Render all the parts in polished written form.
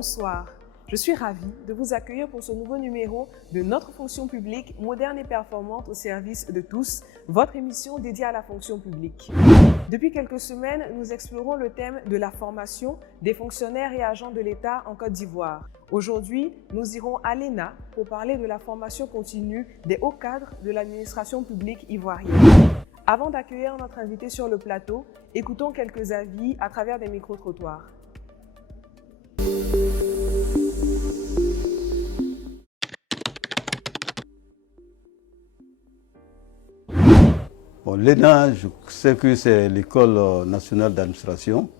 Bonsoir, je suis ravie de vous accueillir pour ce nouveau numéro de notre fonction publique moderne et performante au service de tous, votre émission dédiée à la fonction publique. Depuis quelques semaines, nous explorons le thème de la formation des fonctionnaires et agents de l'État en Côte d'Ivoire. Aujourd'hui, nous irons à l'ENA pour parler de la formation continue des hauts cadres de l'administration publique ivoirienne. Avant d'accueillir notre invité sur le plateau, écoutons quelques avis à travers des micro-trottoirs. Bon, l'ENA, je sais que c'est l'école nationale d'administration,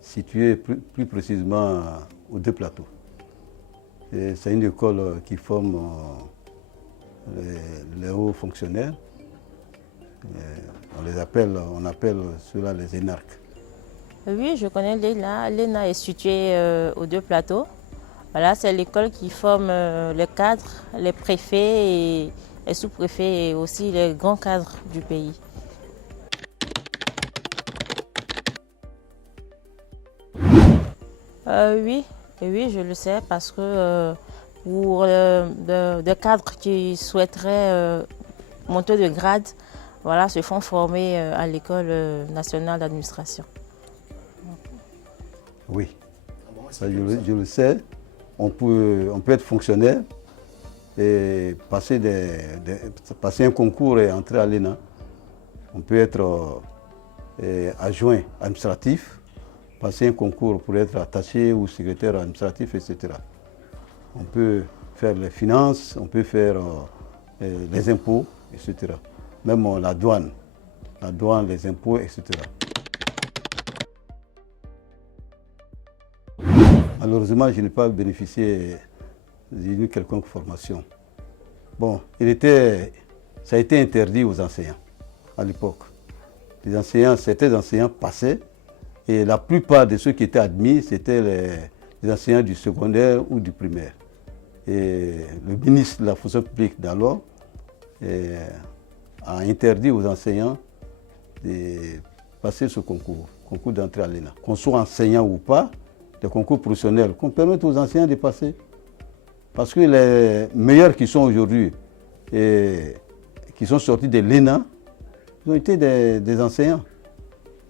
située plus précisément aux Deux Plateaux. C'est une école qui forme les hauts fonctionnaires. On appelle ceux-là les énarques. Oui, je connais l'ENA. L'ENA est située aux Deux Plateaux. Voilà, c'est l'école qui forme les cadres, les préfets et les sous-préfets et aussi les grands cadres du pays. Oui, je le sais parce que pour des cadres qui souhaiteraient monter de grade, voilà, se font former à l'école nationale d'administration. Oui, ça, je le sais. On peut être fonctionnaire et passer un concours et entrer à l'ENA. On peut être adjoint administratif, passer un concours pour être attaché ou secrétaire administratif, etc. On peut faire les finances, on peut faire les impôts, etc. Même la douane, les impôts, etc. Malheureusement, je n'ai pas bénéficié d'une quelconque formation. Bon, ça a été interdit aux enseignants à l'époque. Certains enseignants passaient et la plupart de ceux qui étaient admis, c'était les enseignants du secondaire ou du primaire. Et le ministre de la fonction publique d'alors a interdit aux enseignants de passer ce concours d'entrée à l'ENA. Qu'on soit enseignant ou pas, des concours professionnels, qu'on permette aux enseignants de passer. Parce que les meilleurs qui sont aujourd'hui et qui sont sortis de l'ENA, ils ont été des enseignants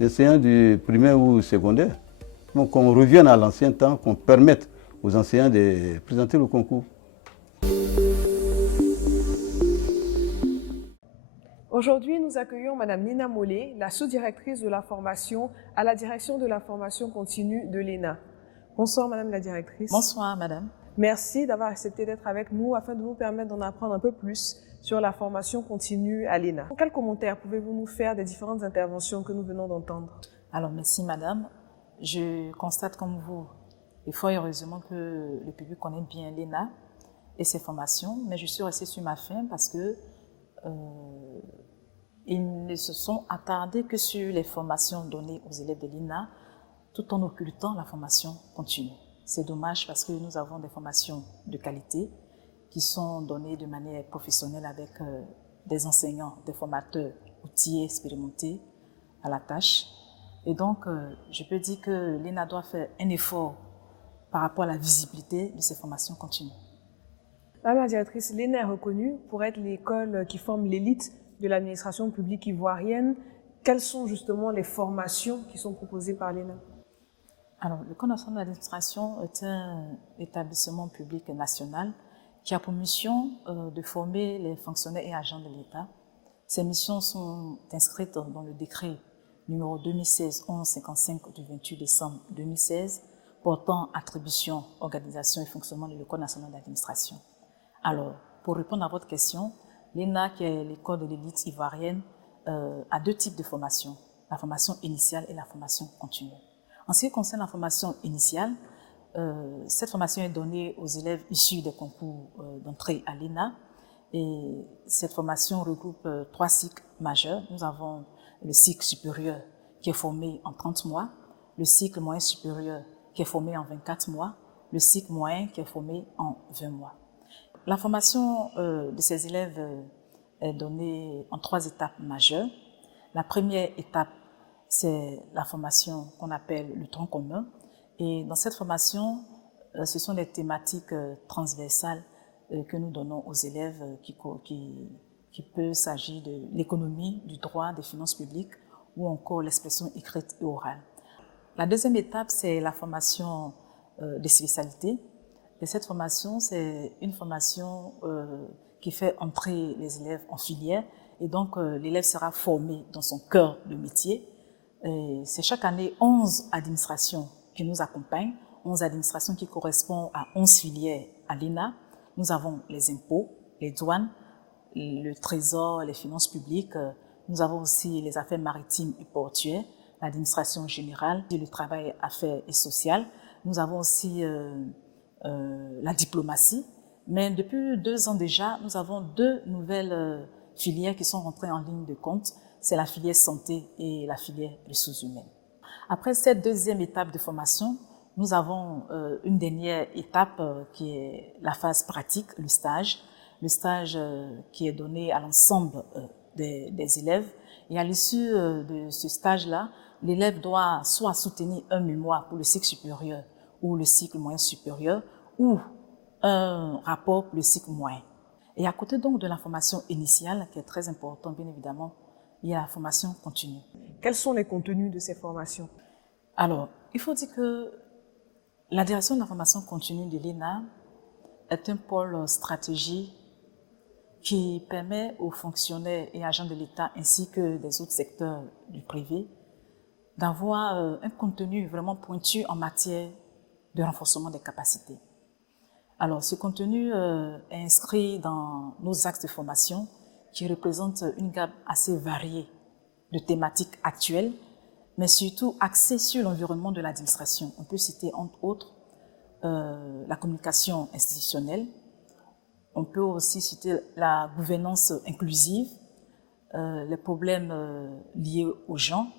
du primaire ou secondaire. Donc qu'on revienne à l'ancien temps, qu'on permette aux enseignants de présenter le concours. Aujourd'hui, nous accueillons Mme Nina Mollet, la sous-directrice de la formation à la direction de la formation continue de l'ENA. Bonsoir Madame la directrice. Bonsoir Madame. Merci d'avoir accepté d'être avec nous afin de nous permettre d'en apprendre un peu plus sur la formation continue à l'ENA. Quels commentaires pouvez-vous nous faire des différentes interventions que nous venons d'entendre? Alors merci Madame. Je constate comme vous, et fort heureusement que le public connaît bien l'ENA et ses formations, mais je suis restée sur ma faim parce que ils ne se sont attardés que sur les formations données aux élèves de l'ENA, tout en occultant la formation continue. C'est dommage parce que nous avons des formations de qualité qui sont données de manière professionnelle avec des enseignants, des formateurs outillés, expérimentés à la tâche. Et donc, je peux dire que l'ENA doit faire un effort par rapport à la visibilité de ces formations continues. Madame la directrice, l'ENA est reconnue pour être l'école qui forme l'élite de l'administration publique ivoirienne. Quelles sont justement les formations qui sont proposées par l'ENA? Alors, l'École nationale d'administration est un établissement public national qui a pour mission de former les fonctionnaires et agents de l'État. Ces missions sont inscrites dans le décret numéro 2016-1155 du 28 décembre 2016 portant attribution, organisation et fonctionnement de l'École nationale d'administration. Alors, pour répondre à votre question, l'ENA, qui est l'école de l'élite ivoirienne, a deux types de formation, la formation initiale et la formation continue. En ce qui concerne la formation initiale, cette formation est donnée aux élèves issus des concours d'entrée à l'ENA. Et cette formation regroupe trois cycles majeurs. Nous avons le cycle supérieur qui est formé en 30 mois, le cycle moyen supérieur qui est formé en 24 mois, le cycle moyen qui est formé en 20 mois. La formation de ces élèves est donnée en trois étapes majeures. La première étape, c'est la formation qu'on appelle le tronc commun. Et dans cette formation, ce sont des thématiques transversales que nous donnons aux élèves qui peut s'agir de l'économie, du droit, des finances publiques ou encore l'expression écrite et orale. La deuxième étape, c'est la formation des spécialités. Et cette formation, c'est une formation qui fait entrer les élèves en filière et donc l'élève sera formé dans son cœur de métier. C'est chaque année 11 administrations qui nous accompagnent, 11 administrations qui correspondent à 11 filières à l'ENA. Nous avons les impôts, les douanes, le trésor, les finances publiques. Nous avons aussi les affaires maritimes et portuaires, l'administration générale, le travail, affaires et sociales. Nous avons aussi la diplomatie. Mais depuis 2 ans déjà, nous avons 2 nouvelles filières qui sont rentrées en ligne de compte. C'est la filière santé et la filière ressources humaines. Après cette deuxième étape de formation, nous avons une dernière étape qui est la phase pratique, le stage. Le stage qui est donné à l'ensemble des élèves. Et à l'issue de ce stage-là, l'élève doit soit soutenir un mémoire pour le cycle supérieur ou le cycle moyen supérieur ou un rapport pour le cycle moyen. Et à côté donc de la formation initiale, qui est très importante bien évidemment, il y a la formation continue. Quels sont les contenus de ces formations? Alors, il faut dire que la direction de la formation continue de l'ENA est un pôle stratégie qui permet aux fonctionnaires et agents de l'État ainsi que des autres secteurs du privé d'avoir un contenu vraiment pointu en matière de renforcement des capacités. Alors, ce contenu est inscrit dans nos axes de formation qui représentent une gamme assez variée de thématiques actuelles, mais surtout axée sur l'environnement de l'administration. On peut citer entre autres la communication institutionnelle. On peut aussi citer la gouvernance inclusive, les problèmes liés aux gens.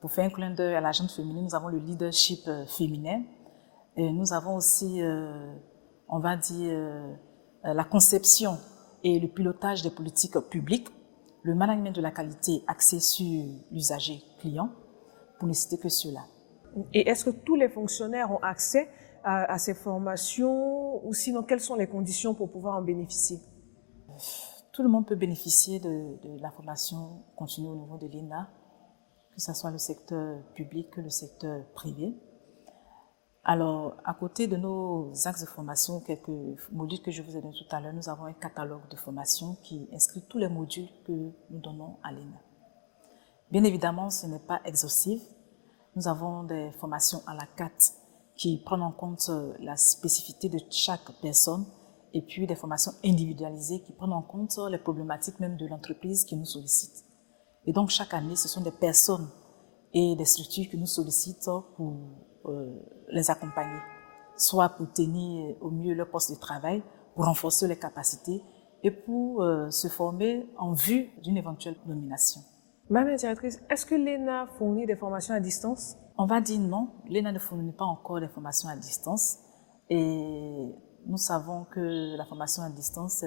Pour faire un clin d'œil à l'agenda féminin, nous avons le leadership féminin. Et nous avons aussi, on va dire, la conception et le pilotage des politiques publiques, le management de la qualité axé sur l'usager client, pour ne citer que cela. Et est-ce que tous les fonctionnaires ont accès à ces formations ou sinon quelles sont les conditions pour pouvoir en bénéficier? Tout le monde peut bénéficier de la formation continue au niveau de l'ENA, que ce soit le secteur public que le secteur privé. Alors, à côté de nos axes de formation, quelques modules que je vous ai donnés tout à l'heure, nous avons un catalogue de formation qui inscrit tous les modules que nous donnons à l'ENA. Bien évidemment, ce n'est pas exhaustif. Nous avons des formations à la carte qui prennent en compte la spécificité de chaque personne et puis des formations individualisées qui prennent en compte les problématiques même de l'entreprise qui nous sollicite. Et donc, chaque année, ce sont des personnes et des structures qui nous sollicitent pour les accompagner, soit pour tenir au mieux leur poste de travail, pour renforcer les capacités et pour se former en vue d'une éventuelle nomination. Madame la directrice, est-ce que l'ENA fournit des formations à distance? On va dire non, l'ENA ne fournit pas encore des formations à distance et nous savons que la formation à distance,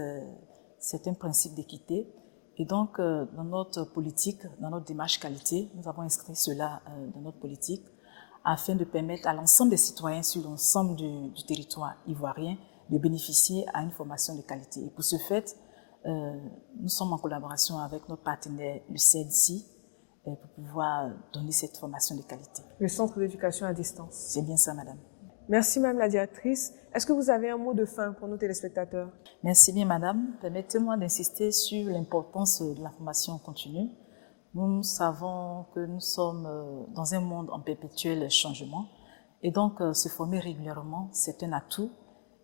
c'est un principe d'équité. Et donc, dans notre politique, dans notre démarche qualité, nous avons inscrit cela dans notre politique afin de permettre à l'ensemble des citoyens sur l'ensemble du territoire ivoirien de bénéficier à une formation de qualité. Et pour ce fait, nous sommes en collaboration avec notre partenaire, le CNC, pour pouvoir donner cette formation de qualité. Le centre d'éducation à distance. C'est bien ça, madame. Merci, madame la directrice. Est-ce que vous avez un mot de fin pour nos téléspectateurs? Merci bien, madame. Permettez-moi d'insister sur l'importance de la formation continue. Nous savons que nous sommes dans un monde en perpétuel changement et donc se former régulièrement, c'est un atout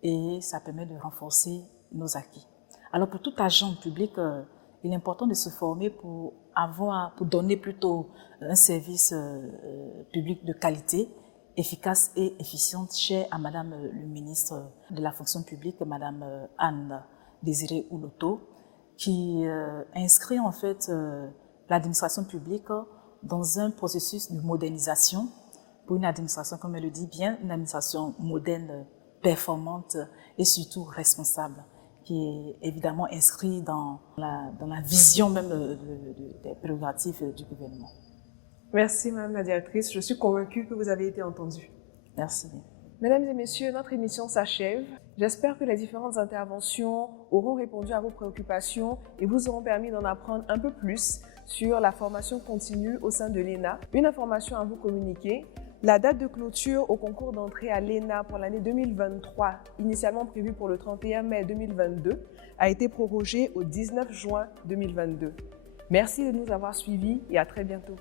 et ça permet de renforcer nos acquis. Alors pour tout agent public, il est important de se former pour donner plutôt un service public de qualité, efficace et efficiente, chère à Madame le ministre de la fonction publique, Madame Anne Désiré Ouloto, qui inscrit en fait l'administration publique dans un processus de modernisation pour une administration, comme elle le dit bien, une administration moderne, performante et surtout responsable, qui est évidemment inscrit dans la vision même des prérogatives du gouvernement. Merci, madame la directrice. Je suis convaincue que vous avez été entendue. Merci. Mesdames et messieurs, notre émission s'achève. J'espère que les différentes interventions auront répondu à vos préoccupations et vous auront permis d'en apprendre un peu plus sur la formation continue au sein de l'ENA. Une information à vous communiquer. La date de clôture au concours d'entrée à l'ENA pour l'année 2023, initialement prévue pour le 31 mai 2022, a été prorogée au 19 juin 2022. Merci de nous avoir suivis et à très bientôt.